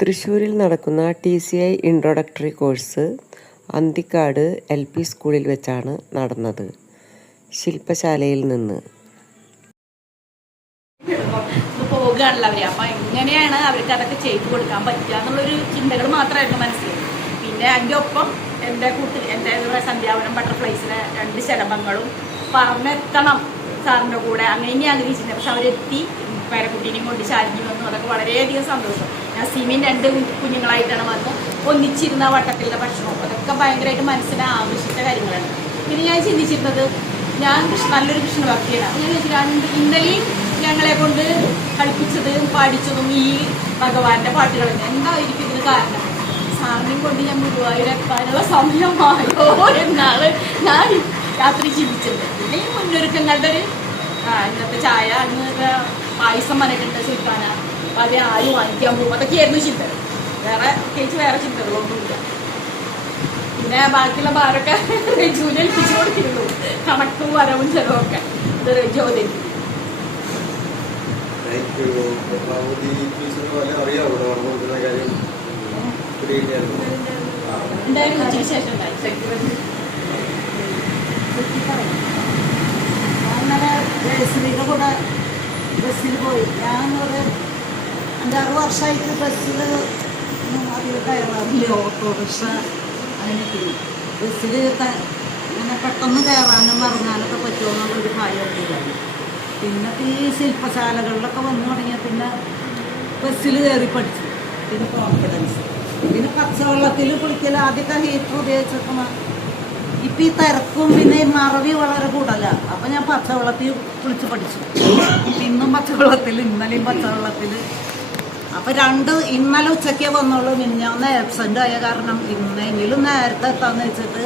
തൃശ്ശൂരിൽ നടക്കുന്ന TCI introductory course Anthikad LP സ്കൂളിൽ വെച്ചാണ് നടന്നത്. ശില്പശാലയിൽ നിന്ന് പോകുകയാണല്ലോ അവർ. അപ്പം എങ്ങനെയാണ് അവർക്ക് അതൊക്കെ ചെയ്തു കൊടുക്കാൻ പറ്റുക എന്നുള്ളൊരു ചിന്തകൾ മാത്രമായിരുന്നു മനസ്സിൽ. പിന്നെ അതിൻ്റെ ഒപ്പം എൻ്റെ സന്ധ്യാവനം ബട്ടർഫ്ലൈസിലെ 2 ശലഭങ്ങളും പറഞ്ഞെത്തണം സാറിൻ്റെ കൂടെ അങ്ങനെ ആഗ്രഹിച്ചിട്ടുണ്ട്. പക്ഷെ അവരെത്തി പേരക്കുട്ടീനെയും കൊണ്ട് ശാലിനി വന്നു. അതൊക്കെ വളരെയധികം സന്തോഷം. നസീമിൻ 2 കുഞ്ഞുങ്ങളായിട്ടാണ് വന്നു. ഒന്നിച്ചിരുന്ന വട്ടത്തിലുള്ള ഭക്ഷണവും അതൊക്കെ ഭയങ്കരമായിട്ട് മനസ്സിനെ ആകർഷിച്ച കാര്യങ്ങളാണ്. പിന്നെ ഞാൻ ചിന്തിച്ചിരുന്നത് ഞാൻ നല്ലൊരു കൃഷ്ണ ഭക്തിയാണ്. ഞാൻ ഇന്നലെയും ഞങ്ങളെ കൊണ്ട് കളിപ്പിച്ചതും പാടിച്ചതും ഈ ഭഗവാന്റെ പാട്ടുകൾ എന്തായിരിക്കും ഇതിന് കാരണം? സാറിനെയും കൊണ്ട് ഞാൻ ഗുരുവായൂരെത്താനുള്ള സമയമായോ എന്നാണ് ഞാൻ രാത്രി ചിന്തിച്ചത്. പിന്നെ ഈ മുന്നൊരുക്കങ്ങളുടെ ഒരു ഇന്നത്തെ ചായ അന്ന് പായസം പറഞ്ഞിട്ടുണ്ട് സുൽത്താന, അപ്പം അത് ആരും വാങ്ങിക്കാൻ പോകും, അതൊക്കെയായിരുന്നു ചിന്ത. വേറെ ചിന്തകളൊന്നുമില്ല. പിന്നെ ബാക്കിയുള്ള ബാരൊക്കെ രജുവിനെ ഏൽപ്പിച്ചു കൊടുത്തിരുന്നു. കണക്കും വരവും ചെലവൊക്കെ ഇത് രജു അവതരിപ്പിക്കും. ഉണ്ടായിരുന്നു ഉച്ചയ്ക്ക് ശേഷം അങ്ങനെ ജയശ്രീയുടെ കൂടെ ബസ്സിൽ പോയി. ഞാൻ ഒരു 5-6 വർഷമായിട്ട് ബസ്സിൽ അധികം കയറാറില്ല. ഓട്ടോറിക്ഷ അതിനൊക്കെ ബസ്സിൽ ഇങ്ങനെ പെട്ടെന്ന് കയറാനും ഇറങ്ങാനൊക്കെ പറ്റുമോ എന്നുള്ളൊരു ഭയമൊക്കെയില്ലായിരുന്നു. പിന്നെ ഈ ശില്പശാലകളിലൊക്കെ വന്നു തുടങ്ങിയ പിന്നെ ബസ്സിൽ കയറി പഠിച്ചു. പിന്നെ കോൺഫിഡൻസ്. പിന്നെ പച്ചവെള്ളത്തിൽ കുളിക്കൽ ആദ്യമൊക്കെ ഹീറ്റർ ഉപയോഗിച്ചൊക്കെ. ഇപ്പം ഈ തിരക്കും പിന്നെ ഈ മറവി വളരെ കൂടുതലാണ്. അപ്പം ഞാൻ പച്ചവെള്ളത്തിൽ കുളിച്ച് പഠിച്ചു. ഇന്നും പച്ചവെള്ളത്തിൽ, ഇന്നലെയും പച്ചവെള്ളത്തിൽ. അപ്പം ഇന്നലെ ഉച്ചയ്ക്കേ വന്നോളൂ. മിനിഞ്ഞാന്ന് ആബ്സെൻ്റ് ആയ കാരണം ഇന്നെങ്കിലും നേരത്തെ എത്താന്ന് വെച്ചിട്ട്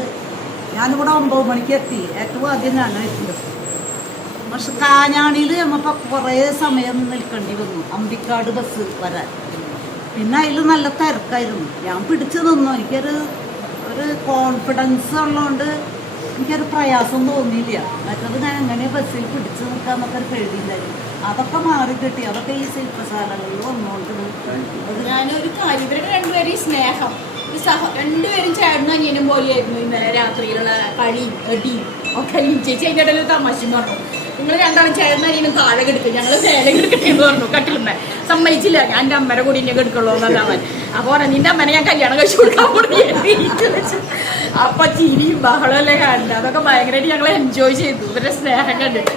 ഞാനിവിടെ 9 മണിക്ക് എത്തി. ഏറ്റവും ആദ്യം ഞാൻ എത്തിയത്. പക്ഷെ കാഞ്ഞാണിയിൽ നമ്മപ്പോൾ കുറേ സമയം നിൽക്കേണ്ടി വന്നു അന്തിക്കാട് ബസ് വരാൻ. പിന്നെ അതിൽ നല്ല തിരക്കായിരുന്നു. ഞാൻ പിടിച്ചു നിന്നു. എനിക്കൊരു കോൺഫിഡൻസ് ഉള്ളതുകൊണ്ട് എനിക്കൊരു പ്രയാസം തോന്നിയില്ല. മറ്റത് ഞാൻ എങ്ങനെ ബസ്സിൽ പിടിച്ചു നിൽക്കാന്നൊക്കെ ഒരു പേടിയില്ലായിരുന്നു. അതൊക്കെ മാറി കിട്ടി. അതൊക്കെ ഈ ശില്പശാലകളിൽ വന്നുകൊണ്ട് ഞാനൊരു കാര്യം, ഇവരുടെ രണ്ടുപേരും സ്നേഹം, രണ്ടുപേരും ചേട്ടനും അനിയനും പോലെയായിരുന്നു. ഇന്നലെ രാത്രിയിലുള്ള കളിയും അടിയും ഒക്കെ. ചേച്ചി അതിൻ്റെ ഇടയിൽ തമാശയും പറഞ്ഞു, നിങ്ങൾ രണ്ടാളും ചേട്ടനും അനിയനും താഴെ കിടക്കും, ഞങ്ങൾ മേലെ കിടക്കട്ടെ എന്ന് പറഞ്ഞു. കട്ടിലുമ്മ സമ്മതിച്ചില്ല. ഞാൻ എൻ്റെ അമ്മയുടെ കൂടി ഇന്നെ കിടക്കുള്ളൂ എന്നവൻ. അപ്പോൾ നിന്റെ അമ്മനെ ഞാൻ കല്യാണം കഴിച്ചു കൊടുക്കാൻ കൊടുത്തു. അപ്പൊ ചിരിയും ബഹളം അല്ലേ കാണുന്നത്. അതൊക്കെ ഭയങ്കരമായിട്ട് ഞങ്ങൾ എൻജോയ് ചെയ്തു ഇവരുടെ സ്നേഹം കണ്ടിട്ട്.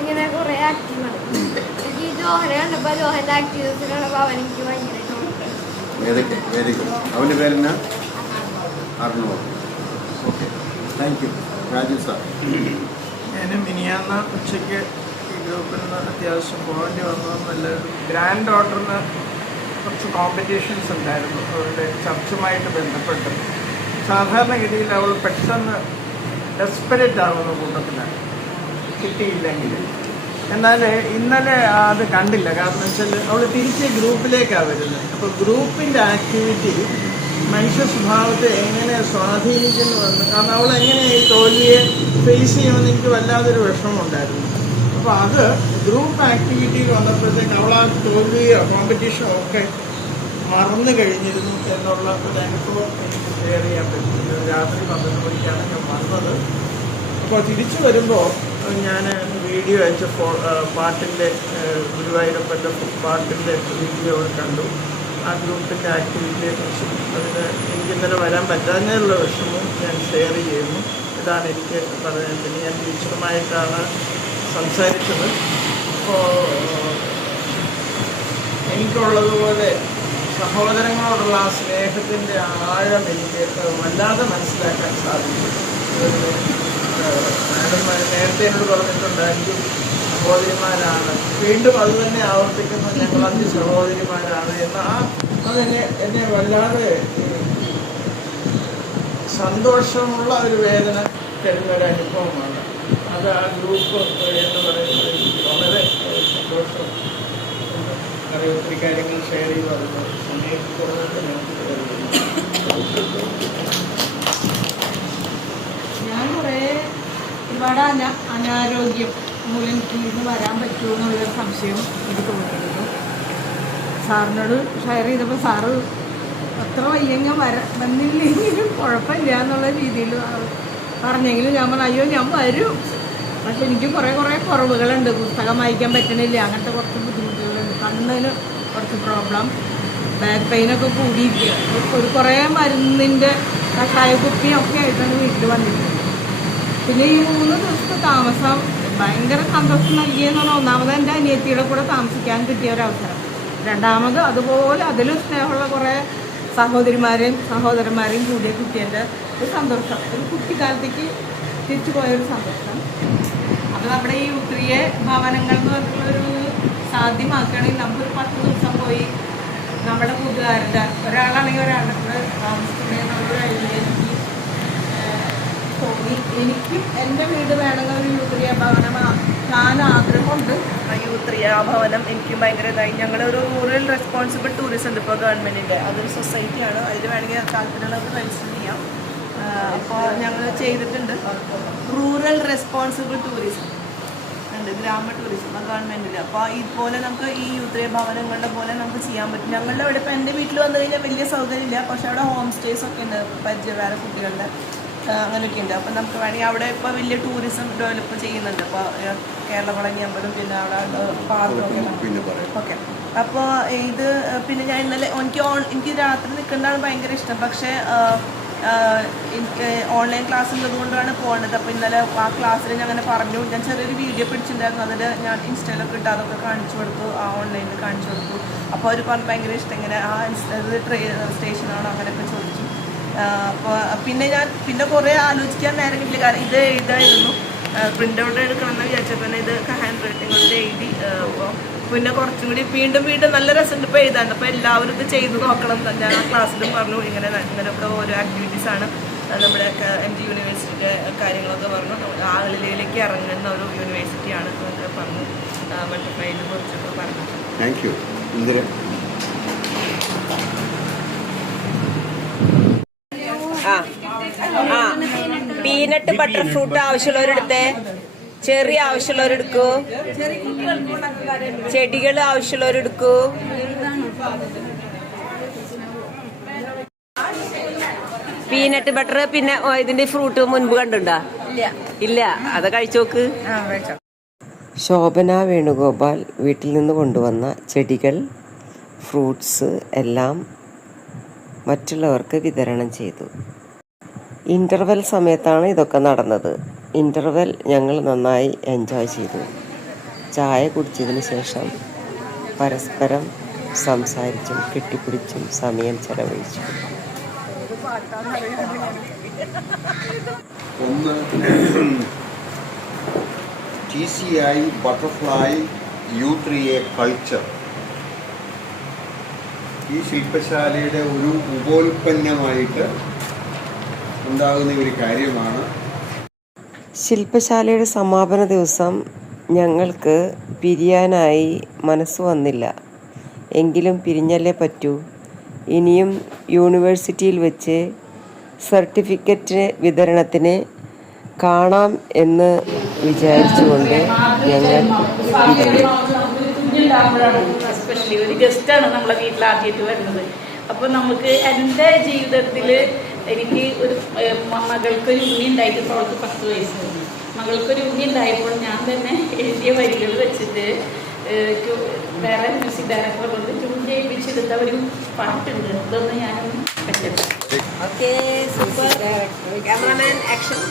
ഇങ്ങനെ കുറെ ആക്റ്റീവാണ്. എനിക്ക് ഈ ജോഹനെ കണ്ടപ്പോ ജോഹന്റെ ആക്ടിവിറ്റീസ് കണ്ടപ്പോ അവനെനിക്ക് ഭയങ്കരമായിട്ട് അവന്റെ പേരെന്നാ? Arno. Okay, thank you. Rajeev sir. ഞാൻ മിനിയാന്ന ഉച്ചയ്ക്ക് ഈ ഗ്രൂപ്പിൽ നിന്ന് അത്യാവശ്യം പോകേണ്ടി വന്നതെന്നല്ല, ഗ്രാൻഡ് ഓർഡറിന് കുറച്ച് കോമ്പറ്റീഷൻസ് ഉണ്ടായിരുന്നു അവരുടെ ചർച്ചുമായിട്ട് ബന്ധപ്പെട്ട്. സാധാരണഗതിയിൽ അവൾ പെട്ടെന്ന് ഡെസ്പെറേറ്റ് ആവുന്ന കൂട്ടത്തിലാണ്, കിട്ടിയില്ലെങ്കിൽ. എന്നാൽ ഇന്നലെ അത് കണ്ടില്ല. കാരണം വെച്ചാൽ അവൾ തിരിച്ച് ഗ്രൂപ്പിലേക്കാണ് വരുന്നത്. അപ്പോൾ ഗ്രൂപ്പിൻ്റെ ആക്ടിവിറ്റി മനുഷ്യ സ്വഭാവത്തെ എങ്ങനെ സ്വാധീനിക്കുന്നുവെന്ന്, കാരണം അവൾ എങ്ങനെ ഈ തോൽവിയെ ഫേസ് ചെയ്യുമെന്ന് എനിക്ക് വല്ലാതൊരു വിഷമമുണ്ടായിരുന്നു. അപ്പോൾ അത് ഗ്രൂപ്പ് ആക്ടിവിറ്റിയിൽ വന്നപ്പോഴത്തേക്ക് അവൾ ആ തോൽവിയോ കോമ്പറ്റീഷനോ ഒക്കെ മറന്നു കഴിഞ്ഞിരുന്നു എന്നുള്ള ഒരു അനുഭവം എനിക്ക് ഷെയർ ചെയ്യാൻ പറ്റുന്നത്. രാത്രി 12 മണിക്കാണ് ഞാൻ വന്നത്. അപ്പോൾ തിരിച്ചു വരുമ്പോൾ ഞാൻ വീഡിയോ അയച്ച പാട്ടിൻ്റെ ഗുരുവായൂരപ്പൻ്റെ പാട്ടിൻ്റെ വീഡിയോ കണ്ടു. ആ ഗ്രൂപ്പിൻ്റെ ആക്ടിവിറ്റിയെക്കുറിച്ച് അതിന് എനിക്ക് ഇന്നലെ വരാൻ പറ്റാഞ്ഞുള്ള വിഷമവും ഞാൻ ഷെയർ ചെയ്യുന്നു. ഇതാണ് എനിക്ക് പറയുന്നത്. പിന്നെ ഞാൻ ടീച്ചറുമായിട്ടാണ് സംസാരിച്ചത്. അപ്പോൾ എനിക്കുള്ളതുപോലെ സഹോദരങ്ങളോടുള്ള ആ സ്നേഹത്തിൻ്റെ ആഴം എനിക്ക് വല്ലാതെ മനസ്സിലാക്കാൻ സാധിക്കും. നേരത്തെ എന്നോട് പറഞ്ഞിട്ടുണ്ട് 5 സഹോദരിമാരാണ്. വീണ്ടും അത് തന്നെ ആവർത്തിക്കുന്നു, ഞങ്ങൾ 5 സഹോദരിമാരാണ് എന്ന്. എന്നെ വല്ലാതെ സന്തോഷമുള്ള ഒരു വേദന തരുന്നൊരു അനുഭവമാണ്. അത് ആ ഗ്രൂപ്പ് എന്ന് പറയുന്നത് എനിക്ക് വളരെ സന്തോഷം. അറിയാം, ഒത്തിരി കാര്യങ്ങൾ ഷെയർ ചെയ്ത് വരുന്നത് സമയക്കുറവൊക്കെ ഞങ്ങൾക്ക് തരുന്നു. ഞാൻ കുറേ ഒരുപാട് അനാരോഗ്യം മൂലം എനിക്ക് ഇന്ന് വരാൻ പറ്റുമോ എന്നുള്ളൊരു സംശയം എനിക്ക് തോന്നിയിരുന്നു. സാറിനോട് ഷെയർ ചെയ്തപ്പോൾ സാറ് അത്ര വയ്യെങ്കിൽ വന്നില്ലെങ്കിലും കുഴപ്പമില്ല എന്നുള്ള രീതിയിൽ പറഞ്ഞെങ്കിലും ഞാൻ പറഞ്ഞു അയ്യോ ഞാൻ വരും, പക്ഷെ എനിക്ക് കുറേ കുറവുകളുണ്ട്, പുസ്തകം വായിക്കാൻ പറ്റണില്ല, അങ്ങനത്തെ കുറച്ച് ബുദ്ധിമുട്ടുകളുണ്ട്, കണ്ണിന് കുറച്ച് പ്രോബ്ലം, ബാക്ക് പെയിനൊക്കെ കൂടിയിരിക്കുക, കുറേ മരുന്നിൻ്റെ കഷായ കുപ്പിയൊക്കെ ആയിട്ടാണ് വീട്ടിൽ വന്നിരിക്കുന്നത്. പിന്നെ ഈ 3 ദിവസത്തെ താമസം ഭയങ്കര സന്തോഷം നൽകിയെന്നാണ്. ഒന്നാമത് എൻ്റെ അനിയത്തിയുടെ കൂടെ താമസിക്കാൻ കിട്ടിയ ഒരവസരം, രണ്ടാമത് അതുപോലെ അതിലും സ്നേഹമുള്ള കുറേ സഹോദരന്മാരെയും കൂടിയ കിട്ടിയതിൻ്റെ ഒരു സന്തോഷം, ഒരു കുട്ടിക്കാലത്തേക്ക് തിരിച്ചു പോയൊരു സന്തോഷം. അപ്പോൾ നമ്മുടെ ഈ യുക്രിയ ഭവനങ്ങൾ എന്ന് പറഞ്ഞിട്ടുള്ളൊരു സാധ്യമാക്കുകയാണെങ്കിൽ നമുക്കൊരു 10 ദിവസം പോയി നമ്മുടെ കൂട്ടുകാരുടെ ഒരാളാണെങ്കിൽ ഒരാളുടെ കൂടെ താമസിക്കുന്നതെന്നുള്ളൊരു ഐഡിയ എനിക്ക് തോന്നി. എനിക്കും എൻ്റെ വീട് വേണമെങ്കിൽ ഒരു യുക്രിയ ഭവനം കാണാൻ ആഗ്രഹമുണ്ട്. യൂത്രിയ ഭവനം എനിക്കും ഭയങ്കര ഇതായി. ഞങ്ങളൊരു റൂറൽ റെസ്പോൺസിബിൾ ടൂറിസം ഉണ്ട് ഇപ്പോൾ ഗവൺമെൻറ്റിൻ്റെ, അതൊരു സൊസൈറ്റിയാണ്. അതിൽ വേണമെങ്കിൽ താല്പര്യമുള്ളവർക്ക് രജിസ്റ്റർ ചെയ്യാം. അപ്പോൾ ഞങ്ങൾ ചെയ്തിട്ടുണ്ട് റൂറൽ റെസ്പോൺസിബിൾ ടൂറിസം ഉണ്ട്, ഗ്രാമ ടൂറിസം ഗവൺമെൻറ്റിൽ. അപ്പോൾ ഇതുപോലെ നമുക്ക് ഈ യൂത്രിയ ഭവനങ്ങളുടെ പോലെ നമുക്ക് ചെയ്യാൻ പറ്റും. ഞങ്ങളുടെ അവിടെ ഇപ്പോൾ എൻ്റെ വീട്ടിൽ വന്നു കഴിഞ്ഞാൽ വലിയ സൗകര്യമില്ല, പക്ഷേ അവിടെ ഹോം സ്റ്റേസ് ഒക്കെ ഉണ്ട്, വേറെ കുട്ടികളുടെ അങ്ങനെയൊക്കെ ഉണ്ട്. അപ്പോൾ നമുക്ക് വേണമെങ്കിൽ അവിടെ ഇപ്പോൾ വലിയ ടൂറിസം ഡെവലപ്പ് ചെയ്യുന്നുണ്ട്. ഇപ്പോൾ കേരള കുളങ്ങി അമ്പലം, പിന്നെ അവിടെ പാർക്കും ഓക്കെ. അപ്പോൾ ഇത് പിന്നെ ഞാൻ ഇന്നലെ എനിക്ക് രാത്രി നിൽക്കുന്നതാണ് ഭയങ്കര ഇഷ്ടം, പക്ഷേ എനിക്ക് ഓൺലൈൻ ക്ലാസ് ഉള്ളതുകൊണ്ടാണ് പോകുന്നത്. അപ്പോൾ ഇന്നലെ ആ ക്ലാസ്സിൽ ഞാൻ അങ്ങനെ പറഞ്ഞു, ഞാൻ ചെറിയൊരു വീഡിയോ പിടിച്ചിട്ടുണ്ടായിരുന്നു, അതിൽ ഞാൻ ഇൻസ്റ്റയിലൊക്കെ ഇട്ട് അതൊക്കെ കാണിച്ചു കൊടുത്തു, ആ ഓൺലൈനിൽ കാണിച്ചു കൊടുത്തു. അപ്പോൾ അവർ പറഞ്ഞു ഭയങ്കര ഇഷ്ടം, ഇങ്ങനെ ഇത് ട്രെയിൻ സ്റ്റേഷനാണോ അങ്ങനെയൊക്കെ ചോദിച്ചു. അപ്പോൾ പിന്നെ കുറേ ആലോചിക്കാൻ നേരം കിട്ടില്ല, കാരണം ഇത് എഴുതായിരുന്നു, പ്രിൻ്റ് ഔട്ട് എടുക്കണമെന്ന് വിചാരിച്ചപ്പോൾ ഇത് ഹാൻഡ് റൈറ്റിംഗ് കൊണ്ട് എഴുതി. അപ്പോൾ പിന്നെ കുറച്ചും കൂടി വീണ്ടും നല്ല രസമുണ്ട് ഇപ്പോൾ എഴുതാൻ. അപ്പോൾ എല്ലാവരും ഇത് ചെയ്ത് നോക്കണം. ഞാൻ ആ ക്ലാസ്സിലും പറഞ്ഞു ഇങ്ങനെയൊക്കെ ഓരോ ആക്ടിവിറ്റീസാണ് നമ്മുടെ MG യൂണിവേഴ്സിറ്റിയുടെ കാര്യങ്ങളൊക്കെ പറഞ്ഞു. ആളിലേക്ക് ഇറങ്ങുന്ന ഒരു യൂണിവേഴ്സിറ്റിയാണ് എന്നൊക്കെ പറഞ്ഞു. ബട്ടർഫ്ലൈനെ കുറിച്ചൊക്കെ പറഞ്ഞു. Thank you. Indira peanut butter fruit ആവശ്യമുള്ളവരെടുത്തേ, ചെറി ആവശ്യമുള്ളവരെടുക്കൂ, ചെടികൾ ആവശ്യമുള്ളവരെടുക്കൂ. പീനട്ട് ബട്ടർ പിന്നെ ഇതിന്റെ ഫ്രൂട്ട് മുൻപ് കണ്ടുണ്ടോ? ഇല്ല, അത് കഴിച്ചോക്ക്. ശോഭന വേണുഗോപാൽ വീട്ടിൽ നിന്ന് കൊണ്ടുവന്ന ചെടികൾ, ഫ്രൂട്ട്സ് എല്ലാം മറ്റുള്ളവർക്ക് വിതരണം ചെയ്തു. ഇൻ്റർവെൽ സമയത്താണ് ഇതൊക്കെ നടന്നത്. ഇൻ്റർവെൽ ഞങ്ങൾ നന്നായി എൻജോയ് ചെയ്തു. ചായ കുടിച്ചതിന് ശേഷം പരസ്പരം സംസാരിച്ചും കെട്ടിപ്പിടിച്ചും സമയം ചെലവഴിച്ചു. ഒന്ന് TCI ബട്ടർഫ്ലൈ യൂത്രിയ കൾച്ചർ ഈ ശില്പശാലയുടെ ഒരു ഉപോൽപ്പന്നമായിട്ട് ഉണ്ടാകുന്ന ഒരു കാര്യമാണ്. ശില്പശാലയുടെ സമാപന ദിവസം ഞങ്ങൾക്ക് പിരിയാനായി മനസ്സ് വന്നില്ല. എങ്കിലും പിരിഞ്ഞല്ലേ പറ്റൂ. ഇനിയും യൂണിവേഴ്സിറ്റിയിൽ വെച്ച് സർട്ടിഫിക്കറ്റ് വിതരണത്തിന് കാണാം എന്ന് വിചാരിച്ചുകൊണ്ട് ഞങ്ങൾ എസ്പെഷ്യലി ഒരു ഗസ്റ്റാണ് നമ്മളെ വീട്ടിൽ ആദ്യമായിട്ട് വരുന്നത്. അപ്പോൾ നമുക്ക് എൻ്റെ ജീവിതത്തിൽ എനിക്ക് ഒരു മകൾക്കൊരു ഉണ്ണി ഉണ്ടായിട്ട് ഇപ്പോൾ അവൾക്ക് 10 വയസ്സായിരുന്നു. മകൾക്കൊരു ഉണ്ണി ഉണ്ടായപ്പോൾ ഞാൻ തന്നെ എഴുതിയ വരികൾ വെച്ചിട്ട് വേറെ മ്യൂസിക് ഡയറക്ടറെ കൊണ്ട് ട്യൂൺ ചെയ്യിപ്പിച്ചെടുത്ത ഒരു പാട്ടുണ്ട്. ഇതൊന്ന് ഞാനൊന്ന് വെച്ചിട്ട്. Okay, super. Cameraman action.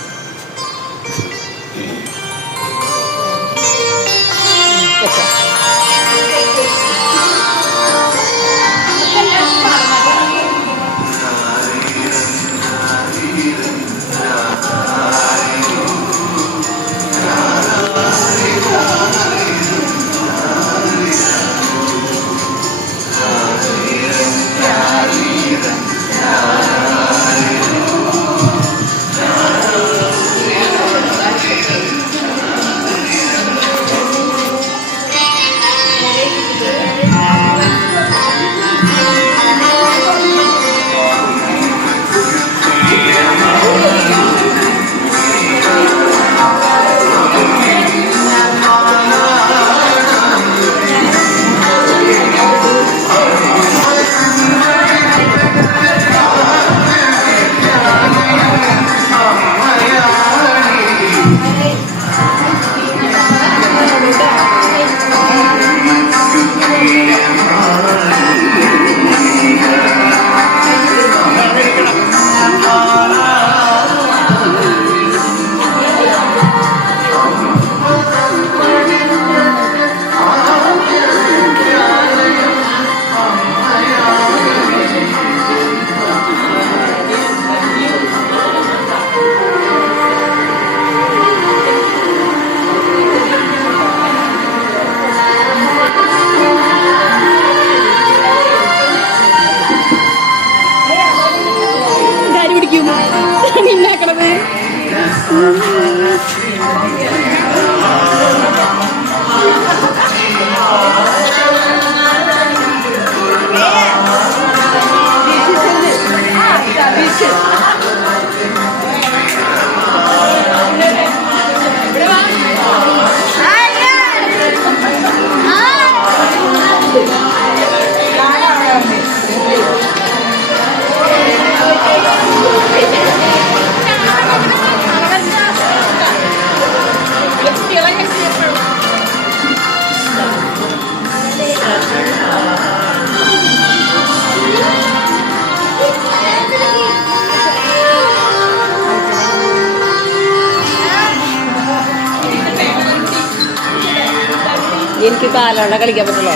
എനിക്ക് കാലോണ്ട കളിക്കാൻ പറ്റുള്ളൂ.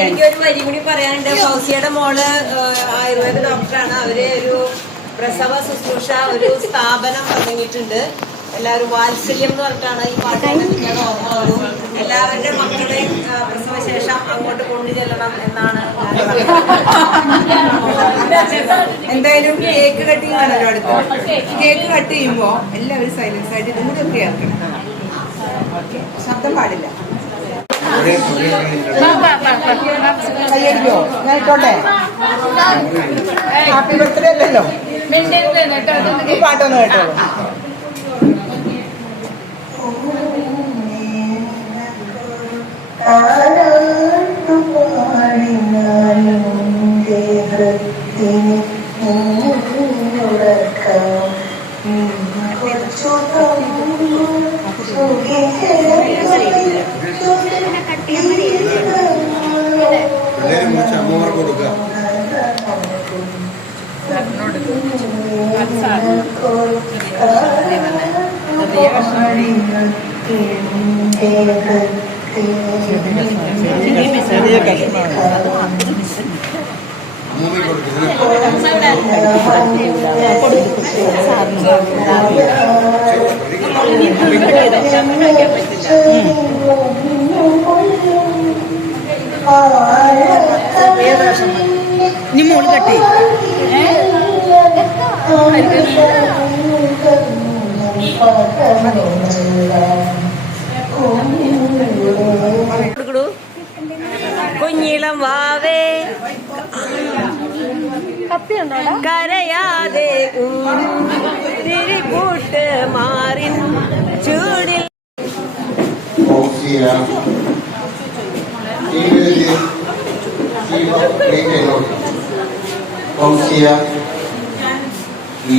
എനിക്കൊരു വരി കൂടി പറയാനുണ്ട്. ഫൗസിയുടെ മോള് ആയുർവേദ ഡോക്ടറാണ്. അവര് ഒരു പ്രസവ ശുശ്രൂഷ ഒരു സ്ഥാപനം തുടങ്ങിയിട്ടുണ്ട്. എല്ലാവരും വാത്സല്യം എന്ന് പറഞ്ഞിട്ടാണ് ഈ പാട്ട് ഓർമ്മ. എല്ലാവരുടെ മക്കളെയും പ്രസവശേഷം അങ്ങോട്ട് കൊണ്ടു ചെല്ലണം എന്നാണ്. എന്തായാലും കേക്ക് കട്ടിങ് ആണല്ലോ അടുത്ത്. കേക്ക് കട്ട് ചെയ്യുമ്പോ എല്ലാവരും സൈലൻസ് ആയിട്ട് ഇതും കൂടി ഒക്കെ ആക്കണം. ശബ്ദം പാടില്ല. കയ്യടിക്കോ? ഞാൻ ഇട്ടോട്ടെ. ഹാപ്പി ബർത്ത്ഡേ അല്ലല്ലോ. ഈ പാട്ടൊന്ന് കേട്ടോളൂ. അമ്മമാർക്ക് കൊടുക്കുക. ഇനി മോള് കട്ടി കുഞ്ഞിളം വാവേ കരയാതെ തിരികൂട്ട് മാറിൻ ചൂടിൽ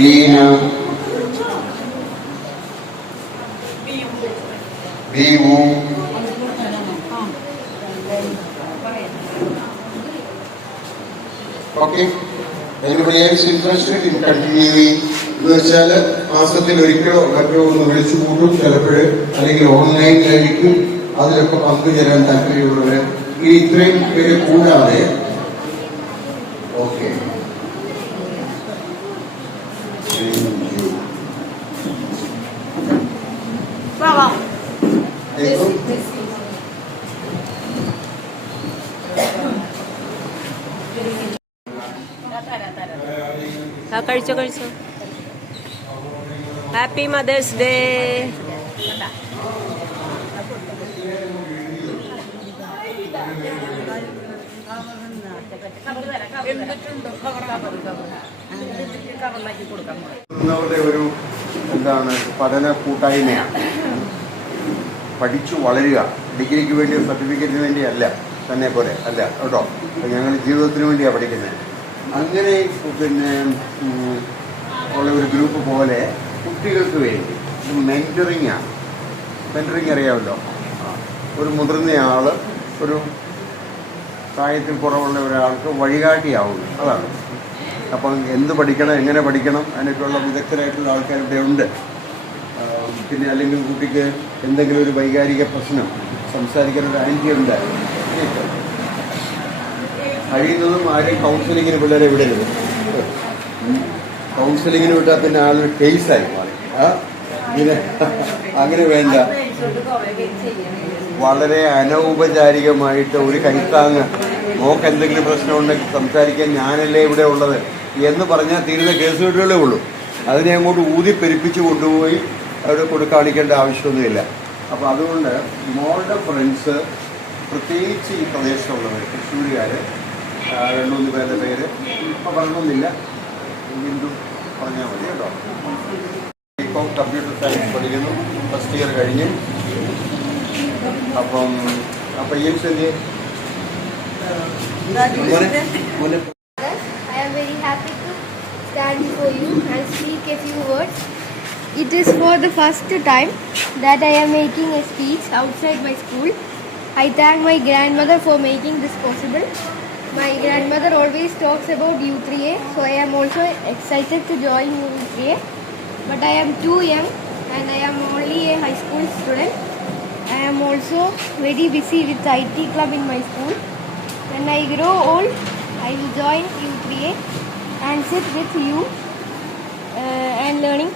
ലീന ബീവു okay. Anybody else interested in continuing? എന്ന് വെച്ചാൽ മാസത്തിൽ ഒരിക്കലോ മറ്റോ ഒന്ന് വിളിച്ചു കൂട്ടും, ചിലപ്പോഴ് അല്ലെങ്കിൽ ഓൺലൈനിലായിരിക്കും. അതിലൊക്കെ പങ്കുചേരാൻ താല്പര്യമുള്ളവര് ഈ ഇത്രയും പേര് കൂടാതെ ഓക്കെ. കഴിച്ചോ കഴിച്ചോ. Happy mother's day. ഒരു എന്താണ് പഠന കൂട്ടായ്മയാണ്. പഠിച്ചു വളരുക, ഡിഗ്രിക്ക് വേണ്ടി സർട്ടിഫിക്കറ്റിന് വേണ്ടി അല്ല, തന്നെ പോലെ അല്ല കേട്ടോ. ഞങ്ങൾ ജീവിതത്തിന് വേണ്ടിയാണ് പഠിക്കുന്നത്. അങ്ങനെ പിന്നെ ഉള്ള ഒരു ഗ്രൂപ്പ് പോലെ കുട്ടികൾക്ക് വേണ്ടി മെന്ററിങ് ആണ്. മെന്ററിങ് അറിയാമല്ലോ, ഒരു മുതിർന്നയാൾ ഒരു പ്രായത്തിൽ കുറവുള്ള ഒരാൾക്ക് വഴികാട്ടിയാവുന്നു, അതാണ്. അപ്പം എന്ത് പഠിക്കണം, എങ്ങനെ പഠിക്കണം, അതിനൊക്കെയുള്ള വിദഗ്ധരായിട്ടുള്ള ആൾക്കാർ ഇവിടെ ഉണ്ട്. പിന്നെ അല്ലെങ്കിൽ കുട്ടിക്ക് എന്തെങ്കിലും ഒരു വൈകാരിക പ്രശ്നം സംസാരിക്കാൻ ഒരു ആൻറ്റി ഉണ്ട്. കഴിയുന്നതും ആരും കൗൺസിലിങ്ങിന് പിള്ളേരെ വിടരുത്. കൗൺസിലിങ്ങിന് വിട്ടാൽ പിന്നെ ആളൊരു കേസായി മാറി. ഇങ്ങനെ അങ്ങനെ വേണ്ട. വളരെ അനൗപചാരികമായിട്ട് ഒരു കൈത്താങ്ങ്, നോക്ക് എന്തെങ്കിലും പ്രശ്നമുണ്ടെങ്കിൽ സംസാരിക്കാൻ ഞാനല്ലേ ഇവിടെ ഉള്ളത് എന്ന് പറഞ്ഞാൽ തീരുന്ന കേസുകെട്ടുകളേ ഉള്ളൂ. അതിനെ അങ്ങോട്ട് ഊതിപ്പെരിപ്പിച്ച് കൊണ്ടുപോയി അവിടെ കാണിക്കേണ്ട ആവശ്യമൊന്നുമില്ല. അപ്പോൾ അതുകൊണ്ട് മോളുടെ ഫ്രണ്ട്സ്, പ്രത്യേകിച്ച് ഈ പ്രദേശത്തുള്ളവർ, തൃശ്ശൂരുകാർ, 2-3 പേരുടെ പേര് ഇപ്പം പറയണമെന്നില്ല, വീണ്ടും പറഞ്ഞാൽ മതി കേട്ടോ. ബികോം കമ്പ്യൂട്ടർ സയൻസ് പഠിക്കുന്നു, ഫസ്റ്റ് ഇയർ കഴിഞ്ഞ്. അപ്പം പയ്യൻസിൻ്റെ I am very happy to stand before you and speak a few words. It is for the first time that I am making a speech outside my school. I thank my grandmother for making this possible. My grandmother always talks about U3A, so I am also excited to join U3A. But I am too young and I am only a high school student. I am also very busy with IT club in my school. When I grow old, I will join U3A and sit with you and learning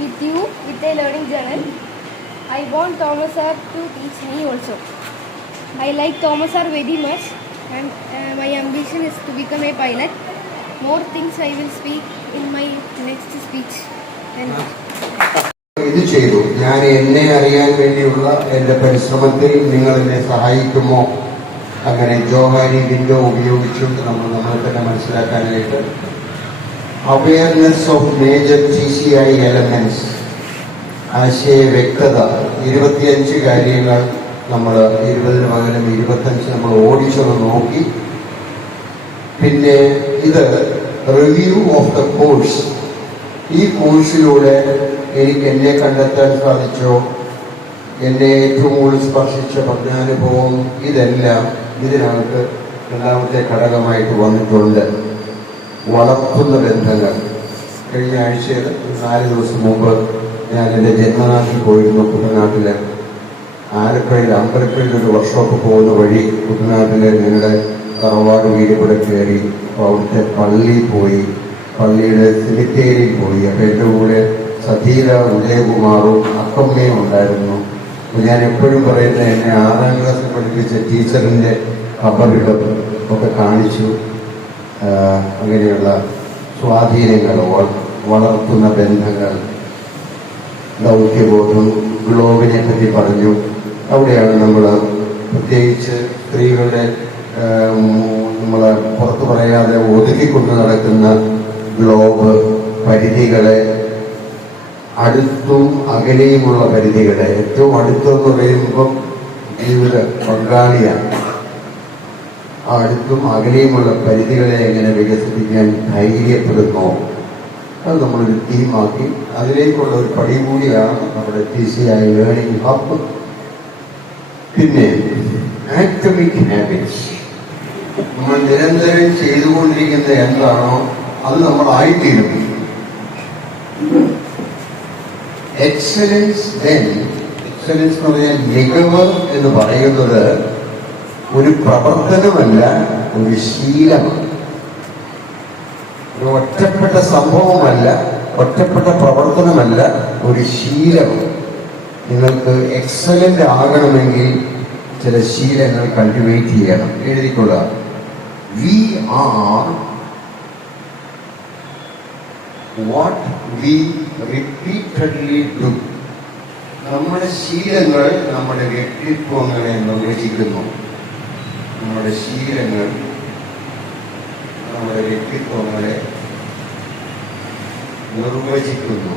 with you with a learning journal. I want Thomas sir to teach me also. I like Thomas sir very much and my ambition is to become a pilot. More things I will speak in my next speech. Thank you. ഇത് ചെയ്തു. ഞാൻ എന്നെ അറിയാൻ വേണ്ടിയുള്ള എൻ്റെ പരിശ്രമത്തിൽ നിങ്ങൾ എന്നെ സഹായിക്കുമോ? അങ്ങനെ ജോഹാരി വിൻഡോ ഉപയോഗിച്ചുകൊണ്ട് നമ്മളെ തന്നെ മനസ്സിലാക്കാനായിട്ട് awareness of major TCI elements, ആശയ വ്യക്തത, 25 കാര്യങ്ങൾ നമ്മൾ 20 പകരം 25 നമ്മൾ ഓടിച്ചൊന്ന് നോക്കി. പിന്നെ ഇത് റിവ്യൂ ഓഫ് ദ കോഴ്സ്. ഈ കോഴ്സിലൂടെ എനിക്ക് എന്നെ കണ്ടെത്താൻ സാധിച്ചോ, എന്നെ ഏറ്റവും കൂടുതൽ സ്പർശിച്ച പഠനാനുഭവം, ഇതെല്ലാം ഇതിനകത്ത് രണ്ടാമത്തെ ഘടകമായിട്ട് വന്നിട്ടുണ്ട്. വളർത്തുന്ന ബന്ധങ്ങൾ. കഴിഞ്ഞ ആഴ്ചയിൽ 4 ദിവസം മുമ്പ് ഞാൻ എൻ്റെ ജന്മനാട്ടിൽ പോയിരുന്നു, കുട്ടനാട്ടിൽ. ആലപ്പുഴയിൽ അമ്പലപ്പുഴയിൽ ഒരു വർക്ക്ഷോപ്പ് പോകുന്ന വഴി കുട്ടനാട്ടിലെ ഞങ്ങളുടെ തറവാട് വീട് കൂടെ കയറി. അപ്പോൾ അവിടുത്തെ പള്ളിയിൽ പോയി, പള്ളിയുടെ സെമിത്തേരിയിൽ പോയി. അപ്പോൾ എൻ്റെ കൂടെ സധീര, ഉദയകുമാറും അക്കമ്മയും ഉണ്ടായിരുന്നു. അപ്പോൾ ഞാൻ എപ്പോഴും പറയുന്ന എന്നെ 6ാം ക്ലാസ്സിൽ പഠിപ്പിച്ച ടീച്ചറിൻ്റെ ഖബറിടം ഒക്കെ കാണിച്ചു. അങ്ങനെയുള്ള സ്വാധീനങ്ങൾ, വളർത്തുന്ന ബന്ധങ്ങൾ, ദൗത്യബോധം, ഗ്ലോബിനെ പറ്റി പറഞ്ഞു. അവിടെയാണ് നമ്മൾ പ്രത്യേകിച്ച് സ്ത്രീകളുടെ നമ്മൾ പുറത്തു പറയാതെ ഒതുക്കിക്കൊണ്ട് നടക്കുന്ന ഗ്ലോബ്, പരിധികളെ, അടുത്തും അകലെയുമുള്ള പരിധികളെ. ഏറ്റവും അടുത്തെന്ന് പറയുമ്പം ജീവിത പങ്കാളിയാണ്. ആ അടുത്തും അകലെയുമുള്ള പരിധികളെ എങ്ങനെ വികസിപ്പിക്കാൻ ധൈര്യപ്പെടുന്നോ, അത് നമ്മളൊരു തീമാക്കി അതിലേക്കുള്ള ഒരു പടി കൂടിയാണ് നമ്മുടെ TCI ലേണിംഗ് ഹബ്. പിന്നെ ആറ്റമിക് ഹാബിറ്റ്സ്. നമ്മൾ നിരന്തരം ചെയ്തുകൊണ്ടിരിക്കുന്ന എന്താണോ അത് നമ്മളായിത്തീരും. എക്സലൻസ് എക്സലൻസ് എന്ന് പറഞ്ഞാൽ മികവ് എന്ന് പറയുന്നത് ഒരു പ്രവർത്തനമല്ല, ഒരു ശീലമാണ്. ഒരു ഒറ്റപ്പെട്ട സംഭവമല്ല, ഒറ്റപ്പെട്ട പ്രവർത്തനമല്ല, ഒരു ശീലമാണ്. നിങ്ങൾക്ക് എക്സലന്റ് ആകണമെങ്കിൽ ചില ശീലങ്ങൾ കൾട്ടിവേറ്റ് ചെയ്യണം. എഴുതിക്കൊള്ളുക. We are what we repeatedly do. നമ്മുടെ ശീലങ്ങൾ നമ്മുടെ വ്യക്തിത്വങ്ങളെ നിർവചിക്കുന്നു. നമ്മുടെ ശീലങ്ങൾ നമ്മുടെ വ്യക്തിത്വങ്ങളെ നിർവചിക്കുന്നു.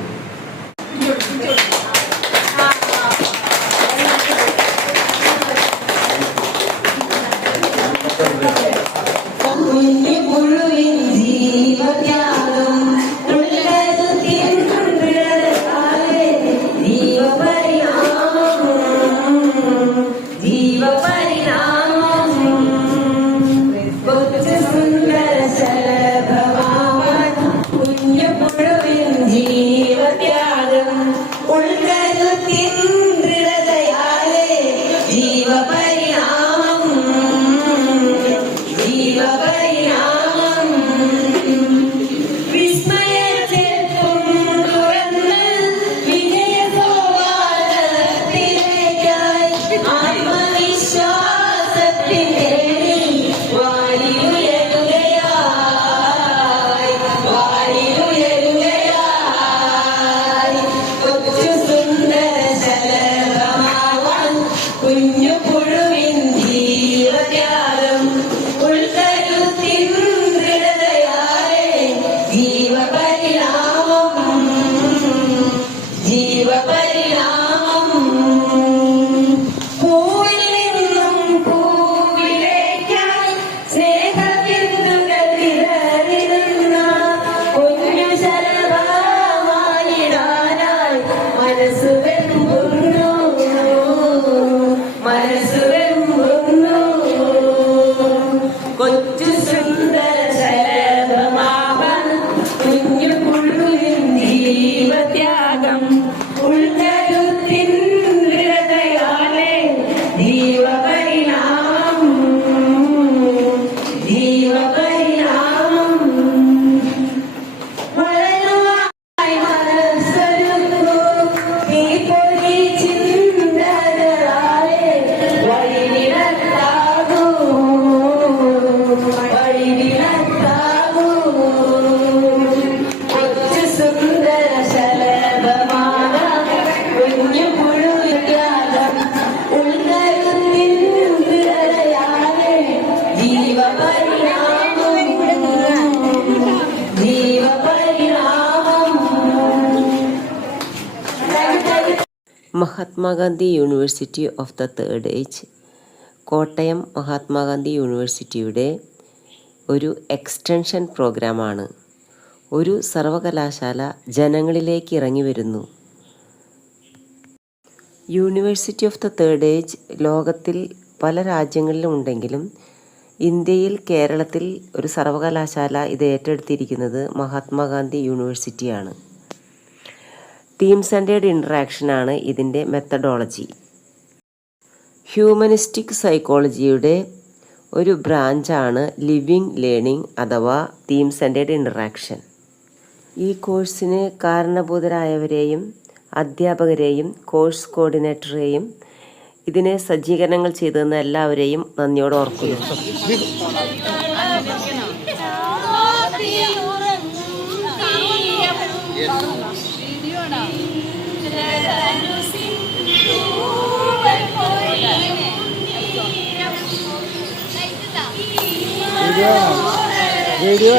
Mahatma Gandhi university of the third age Kottayam Mahatma Gandhi യൂണിവേഴ്സിറ്റിയുടെ ഒരു എക്സ്റ്റൻഷൻ പ്രോഗ്രാമാണ്. ഒരു സർവകലാശാല ജനങ്ങളിലേക്ക് ഇറങ്ങി വരുന്നു. University of the third age ലോകത്തിൽ പല രാജ്യങ്ങളിലും ഉണ്ടെങ്കിലും ഇന്ത്യയിൽ കേരളത്തിൽ ഒരു സർവകലാശാല ഇത് ഏറ്റെടുത്തിരിക്കുന്നത് മഹാത്മാഗാന്ധി യൂണിവേഴ്സിറ്റിയാണ്. തീം സെൻറ്റേർഡ് ഇൻട്രാക്ഷനാണ് ഇതിൻ്റെ മെത്തഡോളജി. ഹ്യൂമനിസ്റ്റിക് സൈക്കോളജിയുടെ ഒരു ബ്രാഞ്ചാണ് ലിവിങ് ലേണിംഗ് അഥവാ തീം സെൻറ്റേർഡ് ഇൻട്രാക്ഷൻ. ഈ കോഴ്സിന് കാരണഭൂതരായവരെയും അധ്യാപകരെയും കോഴ്സ് കോർഡിനേറ്ററെയും ഇതിനെ സജ്ജീകരണങ്ങൾ ചെയ്തെന്ന എല്ലാവരെയും നന്ദിയോടെ ഓർക്കുന്നു. വീഡിയോ